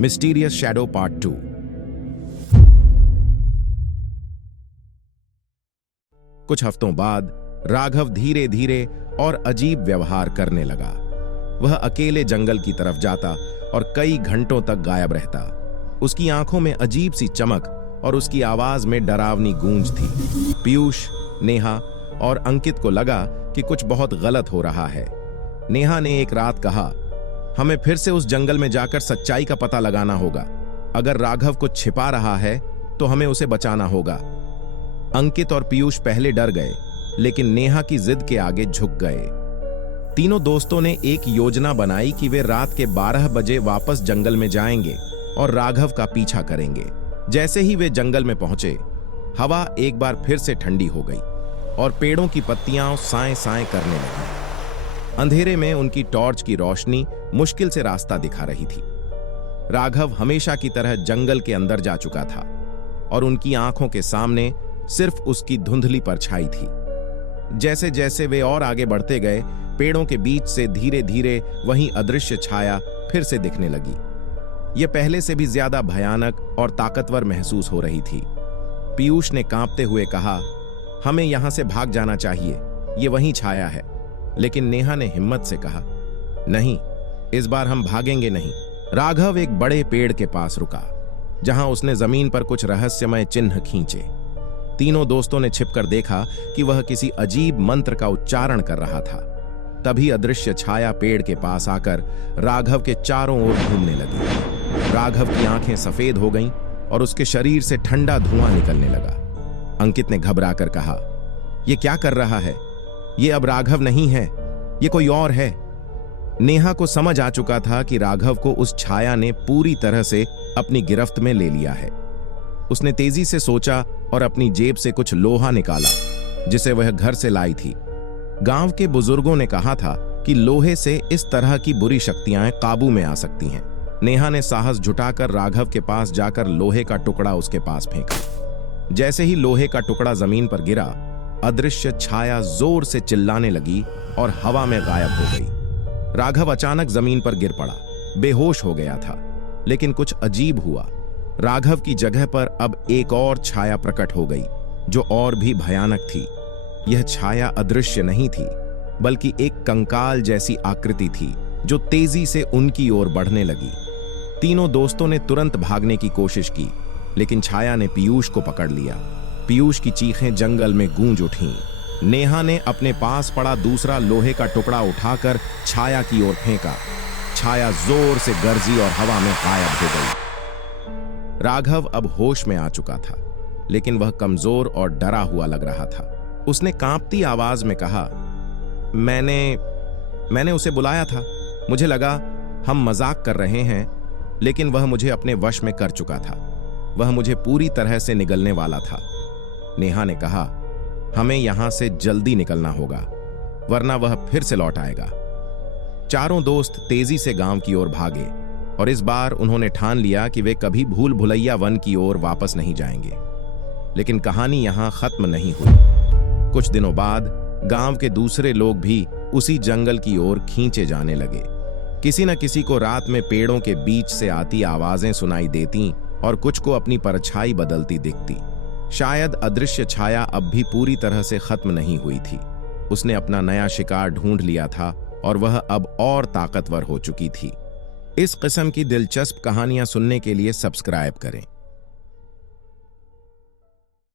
Mysterious shadow part 2। कुछ हफ्तों बाद राघव धीरे धीरे और अजीब व्यवहार करने लगा। वह अकेले जंगल की तरफ जाता और कई घंटों तक गायब रहता। उसकी आंखों में अजीब सी चमक और उसकी आवाज में डरावनी गूंज थी। पीयूष, नेहा और अंकित को लगा कि कुछ बहुत गलत हो रहा है। नेहा ने एक रात कहा, हमें फिर से उस जंगल में जाकर सच्चाई का पता लगाना होगा। अगर राघव कुछ छिपा रहा है तो हमें उसे बचाना होगा। अंकित और पीयूष पहले डर गए, लेकिन नेहा की जिद के आगे झुक गए। तीनों दोस्तों ने एक योजना बनाई कि वे रात के 12 बजे वापस जंगल में जाएंगे और राघव का पीछा करेंगे। जैसे ही वे जंगल में पहुंचे, हवा एक बार फिर से ठंडी हो गई और पेड़ों की पत्तियां साएं साएं करने लगी। अंधेरे में उनकी टॉर्च की रोशनी मुश्किल से रास्ता दिखा रही थी। राघव हमेशा की तरह जंगल के अंदर जा चुका था और उनकी आंखों के सामने सिर्फ उसकी धुंधली परछाई थी। जैसे जैसे वे और आगे बढ़ते गए, पेड़ों के बीच से धीरे धीरे वही अदृश्य छाया फिर से दिखने लगी। यह पहले से भी ज्यादा भयानक और ताकतवर महसूस हो रही थी। पीयूष ने कांपते हुए कहा, हमें यहां से भाग जाना चाहिए, ये वही छाया है। लेकिन नेहा ने हिम्मत से कहा, नहीं, इस बार हम भागेंगे नहीं। राघव एक बड़े पेड़ के पास रुका, जहां उसने जमीन पर कुछ रहस्यमय चिन्ह खींचे। तीनों दोस्तों ने छिपकर देखा कि वह किसी अजीब मंत्र का उच्चारण कर रहा था। तभी अदृश्य छाया पेड़ के पास आकर राघव के चारों ओर घूमने लगी। राघव की आंखें सफेद हो गईं और उसके शरीर से ठंडा धुआं निकलने लगा। अंकित ने घबराकर कहा, यह क्या कर रहा है? ये अब राघव नहीं है, ये कोई और है। नेहा को समझ आ चुका था कि राघव को उस छाया ने पूरी तरह से अपनी गिरफ्त में ले लिया है। उसने तेजी से सोचा और अपनी जेब से कुछ लोहा निकाला, जिसे वह घर से लाई थी। गांव के बुजुर्गों ने कहा था कि लोहे से इस तरह की बुरी शक्तियां काबू में आ सकती हैं। नेहा ने साहस जुटाकर राघव के पास जाकर लोहे का टुकड़ा उसके पास फेंका। जैसे ही लोहे का टुकड़ा जमीन पर गिरा, अदृश्य छाया जोर से चिल्लाने लगी और हवा में गायब हो गई। राघव अचानक जमीन पर गिर पड़ा, बेहोश हो गया था। लेकिन कुछ अजीब हुआ। राघव की जगह पर अब एक और छाया प्रकट हो गई, जो और भी भयानक थी। यह छाया अदृश्य नहीं थी, बल्कि एक कंकाल जैसी आकृति थी, जो तेजी से उनकी ओर बढ़ने लगी। तीनों दोस्तों ने तुरंत भागने की कोशिश की, लेकिन छाया ने पीयूष को पकड़ लिया। पीयूष की चीखें जंगल में गूंज उठीं। नेहा ने अपने पास पड़ा दूसरा लोहे का टुकड़ा उठाकर छाया की ओर फेंका। छाया जोर से गरजी और हवा में गायब हो गई। राघव अब होश में आ चुका था, लेकिन वह कमजोर और डरा हुआ लग रहा था। उसने कांपती आवाज में कहा, मैंने उसे बुलाया था। मुझे लगा हम मजाक कर रहे हैं, लेकिन वह मुझे अपने वश में कर चुका था। वह मुझे पूरी तरह से निगलने वाला था। नेहा ने कहा, हमें यहां से जल्दी निकलना होगा, वरना वह फिर से लौट आएगा। चारों दोस्त तेजी से गांव की ओर भागे और इस बार उन्होंने ठान लिया कि वे कभी भूल भुलैया वन की ओर वापस नहीं जाएंगे। लेकिन कहानी यहां खत्म नहीं हुई। कुछ दिनों बाद गांव के दूसरे लोग भी उसी जंगल की ओर खींचे जाने लगे। किसी न किसी को रात में पेड़ों के बीच से आती आवाजें सुनाई देती और कुछ को अपनी परछाई बदलती दिखती। शायद अदृश्य छाया अब भी पूरी तरह से खत्म नहीं हुई थी। उसने अपना नया शिकार ढूंढ लिया था और वह अब और ताकतवर हो चुकी थी। इस किस्म की दिलचस्प कहानियां सुनने के लिए सब्सक्राइब करें।